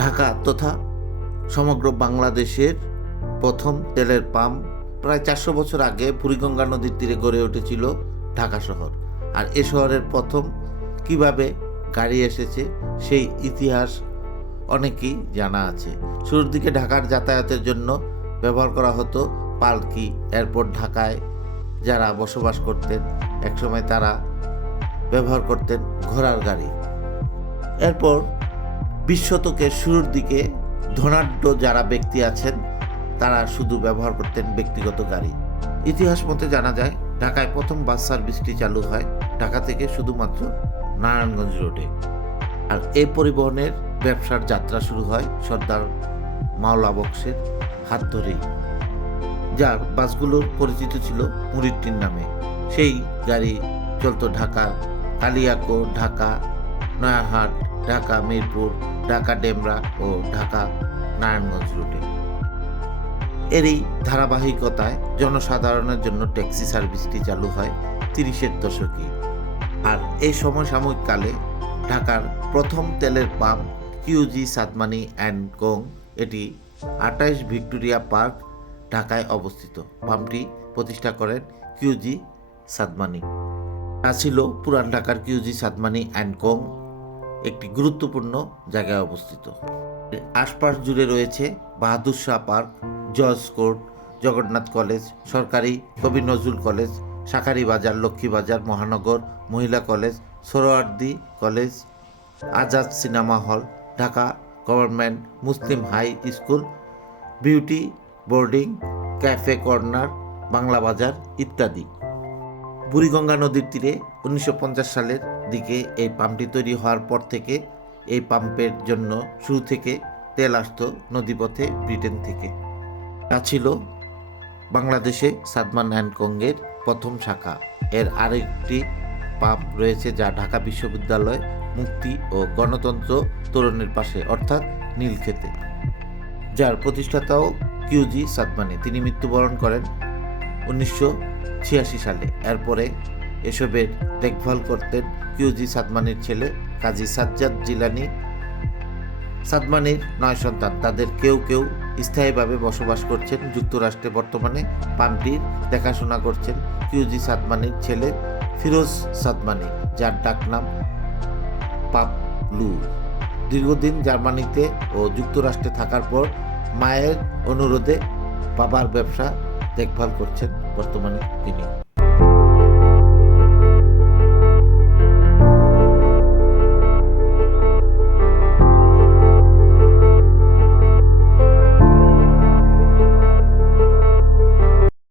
ঢাকা তথা সমগ্র বাংলাদেশের প্রথম তেলের পাম্প প্রায় চারশো বছর আগে বুড়িগঙ্গা নদীর তীরে গড়ে উঠেছিল ঢাকা শহর। আর এ শহরের প্রথম কীভাবে গাড়ি এসেছে সেই ইতিহাস অনেকেই জানা আছে। শুরুর দিকে ঢাকার যাতায়াতের জন্য ব্যবহার করা হতো পালকি। এরপর ঢাকায় যারা বসবাস করতেন, একসময় তারা ব্যবহার করতেন ঘোড়ার গাড়ি। এরপর বিশ শতকের শুরুর দিকে ধনাঢ্য যারা ব্যক্তি আছেন, তারা শুধু ব্যবহার করতেন ব্যক্তিগত গাড়ি। ইতিহাস মতে জানা যায়, ঢাকায় প্রথম বাস সার্ভিসটি চালু হয় ঢাকা থেকে শুধুমাত্র নারায়ণগঞ্জ রোডে। আর এই পরিবহনের ব্যবসার যাত্রা শুরু হয় সর্দার মাওলা বক্সের হাত ধরেই। যার বাসগুলোর পরিচিত ছিল মুরিট্টির নামে। সেই গাড়ি চলতো ঢাকা কালিয়াকো ঢাকা নয়ারহাট ঢাকা মিরপুর, ঢাকা ডেমরা ও ঢাকা নারায়ণগঞ্জ রুটে। এরই ধারাবাহিকতায় জনসাধারণের জন্য ট্যাক্সি সার্ভিসটি চালু হয় তিরিশের দশকে। আর এই সমসাময়িককালে ঢাকার প্রথম তেলের পাম্প কিউজি সাদমানি অ্যান্ড কোং এটি আটাইশ ভিক্টোরিয়া পার্ক, ঢাকায় অবস্থিত। পাম্পটি প্রতিষ্ঠা করেন কিউজি সাদমানি তা ছিল পুরান ঢাকার কিউজি সাদমানি অ্যান্ড কোং একটি গুরুত্বপূর্ণ জায়গায় অবস্থিত। আশপাশ জুড়ে রয়েছে বাহাদুর শাহ পার্ক, জজ কোর্ট, জগন্নাথ কলেজ, সরকারি কবি নজরুল কলেজ, শাকারি বাজার, Lakshmi Bazar, Mahanagar, Mohila college Suhrawardy college, Azad cinema hall, Dhaka government Muslim high school, beauty boarding, cafe corner, Bangla Bazar ইত্যাদি। বুড়িগঙ্গা নদীর তীরে উনিশশো পঞ্চাশ সালের দিকে এই পাম্পটি তৈরি হওয়ার পর থেকে এই পাম্পের জন্য শুরু থেকে তেল আসতো নদীপথে ব্রিটেন থেকে। তা ছিল বাংলাদেশে সাদমান অ্যান্ড কঙ্গের প্রথম শাখা। এর আরেকটি পাম্প রয়েছে যা ঢাকা বিশ্ববিদ্যালয় মুক্তি ও গণতন্ত্র তরুণের পাশে, অর্থাৎ নীলক্ষেতে। যার প্রতিষ্ঠাতাও কিউজি সাদমানি। তিনি মৃত্যুবরণ করেন উনিশশো ছিয়াশি সালে। এরপরে এসবের দেখভাল করতেন কিউজি সাদমানির ছেলে কাজী সাজ্জাদ জিলানি। সাদমানির নয় সন্তান, তাদের কেউ কেউ স্থায়ীভাবে বসবাস করছেন, যুক্তরাষ্ট্রে বর্তমানে পাম্পটির দেখাশোনা করছেন কিউজি সাদমানির ছেলে ফিরোজ সাদমানি, যার ডাকনাম পাপলু দীর্ঘদিন জার্মানিতে ও যুক্তরাষ্ট্রে থাকার পর মায়ের অনুরোধে বাবার ব্যবসা দেখভাল করছেন বর্তমানে তিনি।